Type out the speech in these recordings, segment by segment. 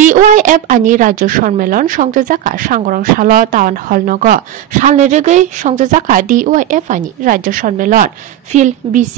DYF ani Rajya সম্মেলন সংযোজকা সাংগরং সাল town hall নগ সালনি রেগৈ সংযোজকা DYF ani Rajya সম্মেলন ফিল BC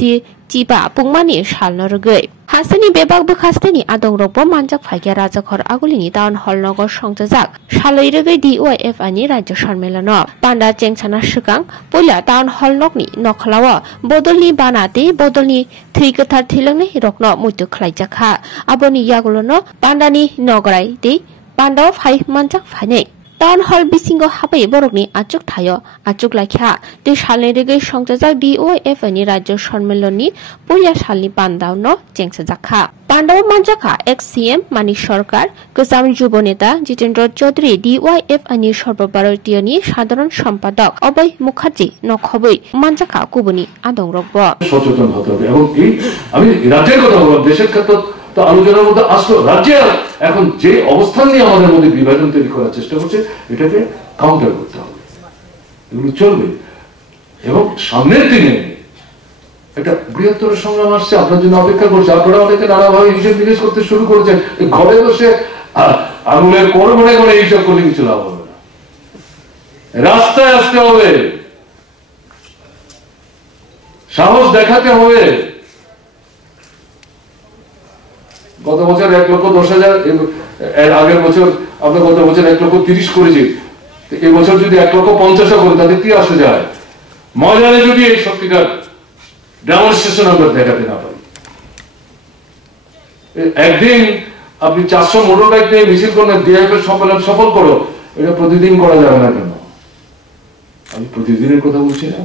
Cipa Pungmani Shalno Regui. Hasani Bebak Bukastani Adong Ropo Manjak Fagia Rajakor Agulini Town Hall Nogo Shongzak. Shalai Regui DYF ani Rajya সম্মেলন Panda Jengchana Shukang, Pula Town Hall Nogni Noklawa, Bodolni Banati, Bodolni Trikatar Tilangni Rokno Mutu Klajaka, Aboni Yagulono, Pandani Nograi Di, Panda of High Manjak Fane. Town Hall Bisingo Habai Borogni Achuk Tayo, Achuk Lakha, the Shalni Regui Shongzak DYF ani Rajya Sammilani Puya Shalni Pandao no Jengsazaka. Pandao Manjaka ex-CM Mani Sorkar, Kozam Juboneta, Jitendra Chaudhary DYF ani Sorbobharotiyoni সাধারণ সম্পাদক অবৈ মুখার্জি নখবৈ মানজাকা কুবনি আদং রব সচেতন হতে হবে এবং আমি রাজ্যের কথা বললাম দেশের ক্ষেত্রে তো আলোচনার মধ্যে আসলো রাজ্যে এখন যে অবস্থান নিয়ে আমাদের মধ্যে বিভাজন তৈরি করার চেষ্টা করছে এটাকে কাউন্টার করতে হবে এগুলো চলবে এবং সামনের দিনে একটা বৃহত্তর সংগ্রাম আসছে আপনার জন্য অপেক্ষা করছে আপনারা অনেকে নানাভাবে হিসেব নিকেশ করতে শুরু করেছেন ঘরে বসে আঙুলের কোড়ে করে হিসাব করলে কিছু লাভ হবে না রাস্তায় আসতে হবে সাহস দেখাতে হবে গত বছর 1,10,000 এর আগের বছর আমরা গত বছর 1,30,000 করেছি এই বছর যদি 1,50,000 করি তাতে কি আসে যায় ময়দানে যদি এই সত্যিকার ডেমনস্ট্রেশন আমরা দেখাতে না পারি একদিন আপনি 400 মোটর বাইক নিয়ে মিছিল করলেন DYF এর সম্মেলন সফল করো এটা প্রতিদিন করা যাবে না কেন আমি প্রতিদিনের কথা বলছি না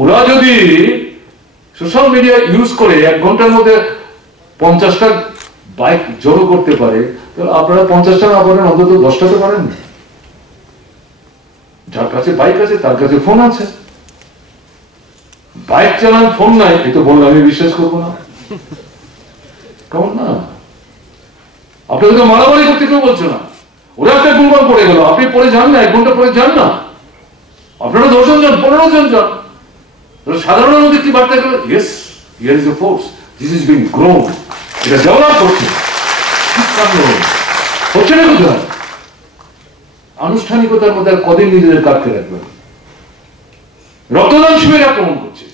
ওরা যদি সোশ্যাল মিডিয়া ইউজ করে 1 ঘন্টার মধ্যে 50টা বাইক জড়ো করতে পারে তাহলে আপনারা 50টা না পারেন অন্তত 10টাতে পারেন যার কাছে বাইক আছে তার কাছে ফোন আছে বাইক চালান ফোন নাই এই তো বললাম আমি বিশ্বাস করবো না কেমন না আপনাকে তো মারামারি করতে কেউ বলছে না ওরা একটা গুলবাল পড়ে গেল আপনি পরে যান না 1 ঘন্টা পরে যান না আপনারা 10 জন যান 15 জন যান সাধারণের মধ্যে কি বার্তা গেল yes here is a force this is being grown এটা ডেভেলপ করছে হচ্ছে না কোথায় আনুষ্ঠানিকতার মধ্যে আর কদিন নিজেদের কাটতে রাখবেন রক্তদান শিবির আক্রমণ করছে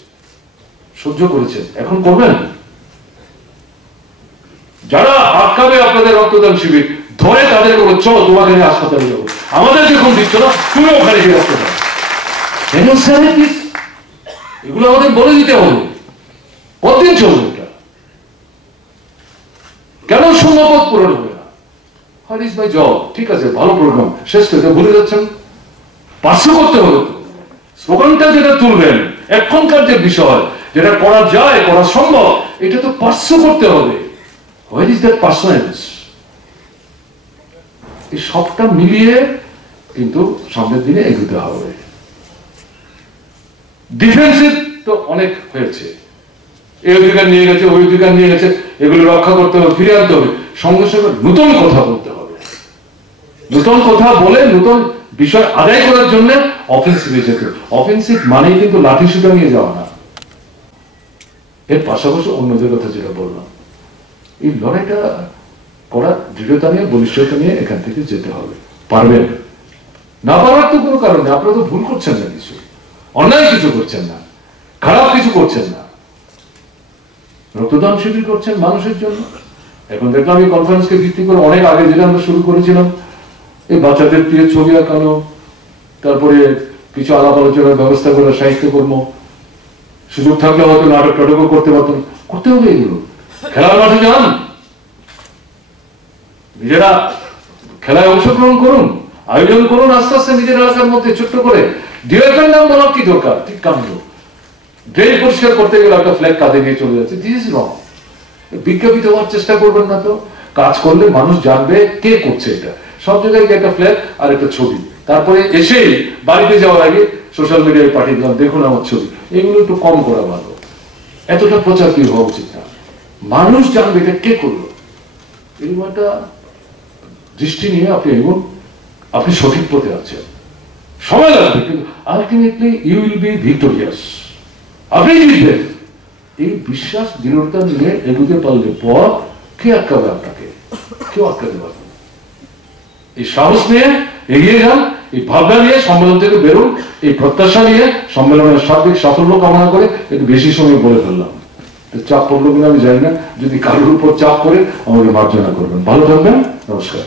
সহ্য করেছেন এখন করবেন যারা আটকাবে আপনাদের রক্তদান শিবির ধরে তাদের বলো চলো তোমাকে নিয়ে হাসপাতালে যাবো আমাদের যখন দিচ্ছ না তুমি ওখানে গিয়ে রক্তদান এগুলো আমাদের বলে দিতে হবে কতদিন চলবে এটা কেন শূন্যপদ পূরণ হবে না হোয়াট ইজ মাই জব ঠিক আছে ভালো প্রোগ্রাম শেষ করে ভুলে যাচ্ছেন পার্শ্ব করতে হবে তো স্লোগানটা যেটা তুলবেন এখনকার যে বিষয় যেটা করা যায় করা সম্ভব এটা তো পার্শ্ব করতে হবে হোয়াট ইজ দ্যাট পার্সোনেন্স এই সবটা মিলিয়ে কিন্তু সামনের দিনে এগোতে হবে ডিফেন্সিভ তো অনেক হয়েছে এই অধিকার নিয়ে গেছে ওই অধিকার নিয়ে গেছে এগুলো রক্ষা করতে হবে ফিরে আনতে হবে সঙ্গে সঙ্গে নতুন কথা বলতে হবে নতুন কথা বলে নতুন বিষয় আদায় করার জন্য অফেন্সিভে যেতে অফেন্সিভ মানেই কিন্তু লাঠি সুতা নিয়ে যাওয়া না এর পাশাপাশি অন্যদের কথা যেটা বললাম এই লড়াইটা করার দৃঢ়তা নিয়ে বলিষ্ঠতা নিয়ে এখান থেকে যেতে হবে পারবেন না পারার তো কোনো কারণ নেই আপনারা তো ভুল করছেন না কিছু অন্যায় কিছু করছেন না খারাপ কিছু করছেন না রক্তদান শিবির করছেন মানুষের জন্য এখন দেখলাম এই কনফারেন্সকে ভিত্তি করে অনেক আগে যেটা আমরা শুরু করেছিলাম এই বাচ্চাদের দিয়ে ছবি আঁকানো তারপরে কিছু আলাপ আলোচনার ব্যবস্থা করে সাহিত্যকর্ম সুযোগ থাকলে হয়তো নাটক টাটকও করতে পারতেন করতে হবে এগুলো খেলার মাঠে যান নিজেরা খেলায় অংশগ্রহণ করুন আয়োজন করুন আস্তে আস্তে নিজের এলাকার মধ্যে ছোট্ট করে DYF এর নাম বলার কি দরকার ঠিক কাণ্ড ড্রেন পরিষ্কার করতে গেলে একটা ফ্ল্যাগ কাঁধে নিয়ে চলে যাচ্ছে দিস ইজ রং বিজ্ঞাপিত হওয়ার চেষ্টা করবেন না তো কাজ করলে মানুষ জানবে কে করছে এটা সব জায়গায় একটা ফ্ল্যাগ আর একটা ছবি তারপরে এসেই বাড়িতে যাওয়ার আগে সোশ্যাল মিডিয়ায় পাঠিয়ে দিলাম দেখুন আমার ছবি এগুলো একটু কম করা ভালো এতটা প্রচার কি হওয়া উচিত না মানুষ জানবে এটা কে করলো এরকম একটা দৃষ্টি নিয়ে আপনি এগোন আপনি সঠিক পথে আছেন সময় লাগবে কিন্তু ultimately you will be victorious আপনি জিতবেন এই বিশ্বাস দৃঢ়তা নিয়ে এগোতে পারলে পর কে আটকাবে আপনাকে কেউ আটকাতে পারবে এই সাহস নিয়ে এগিয়ে যান, এই ভাবনা নিয়ে সম্মেলন থেকে বেরোন, এই প্রত্যাশা নিয়ে সম্মেলনের সার্বিক সাফল্য কামনা করে একটু বেশি সময় বলে ফেললাম। চাপ পড়লো কিনা আমি জানি না, যদি কারোর উপর চাপ করে আমাকে মার্জনা করবেন। ভালো থাকবেন, নমস্কার।